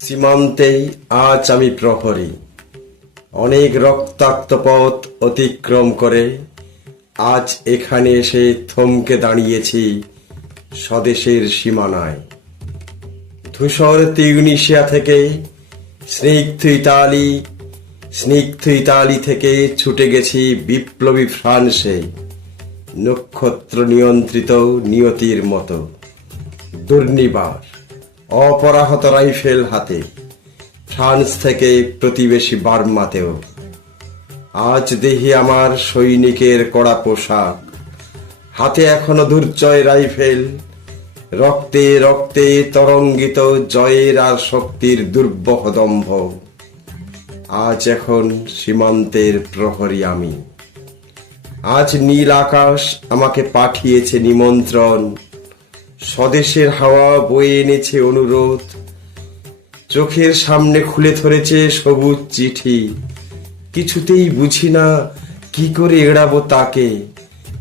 সীমান্তে আজ আমি প্রহরী, অনেক রক্তাক্ত পথ অতিক্রম করে আজ এখানে এসে থমকে দাঁড়িয়েছি স্বদেশের সীমানায়। ধূসর তিউনিসিয়া থেকে স্নিগ্ধ ইতালি থেকে ছুটে গেছি বিপ্লবী ফ্রান্সে, নক্ষত্র নিয়ন্ত্রিত নিয়তির মতো দুর্নিবার অপরাহত রাইফেল হাতে, ফ্রান্স থেকে প্রতিবেশী বার্মাতেও। আজ দেখি আমার সৈনিকের কড়া পোশাক, হাতে এখনো দুর্জয় রাইফেল, রক্তে রক্তে তরঙ্গিত জয়ের আর শক্তির দুর্বহ দম্ভ। আজ এখন সীমান্তের প্রহরী আমি। আজ নীল আকাশ আমাকে পাঠিয়েছে নিমন্ত্রণ, স্বদেশের হাওয়া বয়ে এনেছে অনুরোধ, চোখের সামনে খুলে ধরেছে সবুজ চিঠি। কিছুতেই বুঝি না কি করে এড়াবো তাকে,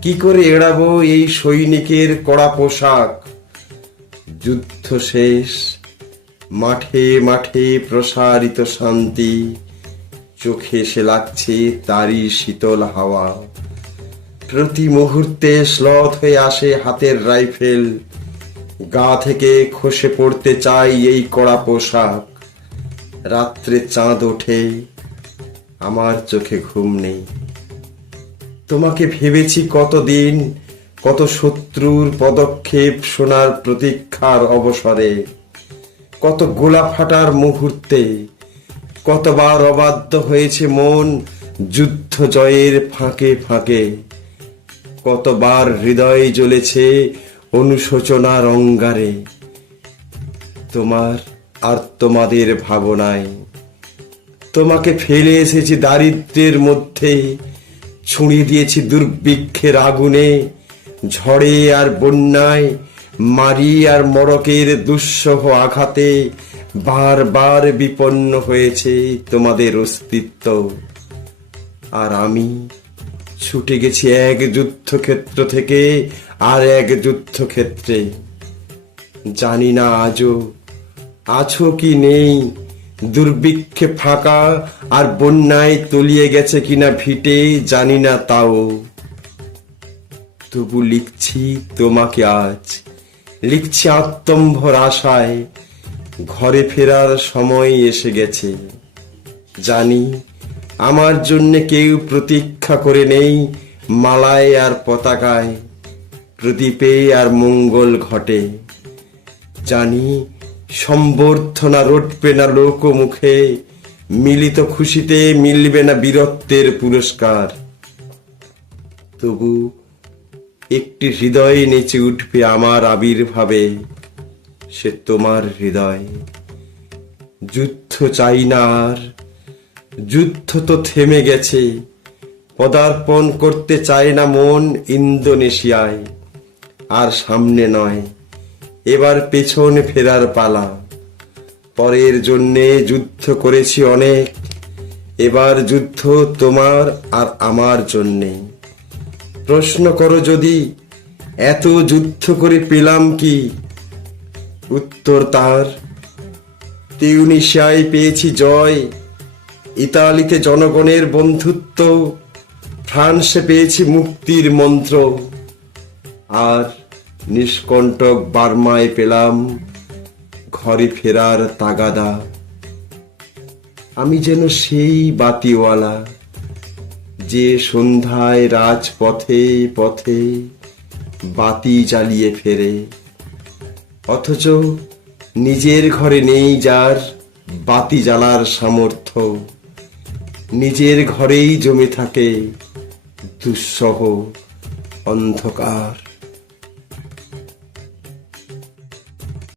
কি করে এড়াবো এই সৈনিকের কড়া পোশাক। যুদ্ধ শেষ, মাঠে মাঠে প্রসারিত শান্তি, চোখে এসে লাগছে তারই শীতল হাওয়া। প্রতি মুহূর্তে শ্লথ হয়ে আসে হাতের রাইফেল, গা থেকে খসে পড়তে চাই এই কড়া পোশাক। রাত্রে চাঁদ ওঠে, আমার চোখে ঘুম নেই। তোমাকে ভেবেছি কতদিন, কত শত্রুর পদক্ষেপ শোনার প্রতীক্ষার অবসরে, কত গোলা ফাটার মুহূর্তে, কতবার অবাধ্য হয়েছে মন যুদ্ধ জয়ের ফাঁকে ফাঁকে, কতবার হৃদয় জ্বলেছে অনুশোচনার অঙ্গারে। তোমার আর তোমাদের ভাবনায় তোমাকে ফেলে এসেছি দারিদ্র্যের মধ্যে, ছুঁড়ে দিয়েছি দুর্ভিক্ষের আগুনে, ঝড়ে আর বন্যায়, মারি আর মড়কের দুঃসহ আঘাতে বারবার বিপন্ন হয়েছে তোমাদের অস্তিত্ব। আর আমি ছুটে গেছি এক যুদ্ধক্ষেত্র থেকে আর এক যুদ্ধক্ষেত্রে। জানি না আজও আছো কি নেই, দুর্ভিক্ষে ফাঁকা আর বন্যায় তলিয়ে গেছে কিনা ভিটে জানি না তাও। তবু লিখছি তোমাকে আজ, লিখছি আত্মম্ভর আশায়, ঘরে ফেরার সময় এসে গেছে। জানি আমার জন্য কেউ প্রতীক্ষা করে নেই মালায় আর পতাকায়, প্রদীপে আর মঙ্গল ঘটে। জানি সম্বর্ধনা রটবে না লোকমুখে, মিলিত খুশিতে মিলবে না বীরত্বের পুরস্কার। তবু একটি হৃদয় নেচে উঠবে আমার আবির্ভাবে, সে তোমার হৃদয়। যুদ্ধ চাই না আর, যুদ্ধ তো থেমে গেছে। পদার্পণ করতে চায় না মন ইন্দোনেশিয়ায়, আর সামনে নয়, এবার পেছনে ফেরার পালা। পরের জন্যে যুদ্ধ করেছি অনেক, এবার যুদ্ধ তোমার আর আমার জন্যে। প্রশ্ন করো যদি এত যুদ্ধ করে পেলাম কি, উত্তর তার তিউনিসিয়ায় পেয়েছি জয়, ইতালিতে জনগণের বন্ধুত্ব, ফ্রান্সে পেয়েছি মুক্তির মন্ত্র, আর নিষ্কণ্টক বার্মায় পেলাম ঘরে ফেরার তাগাদা। আমি যেন সেই বাতিওয়ালা, যে সন্ধ্যায় রাজপথে পথে বাতি জ্বালিয়ে ফেরে, অথচ নিজের ঘরে নেই যার বাতি জ্বালার সামর্থ্য। নিজের ঘরেই জমে থাকে দুঃসহ অন্ধকার।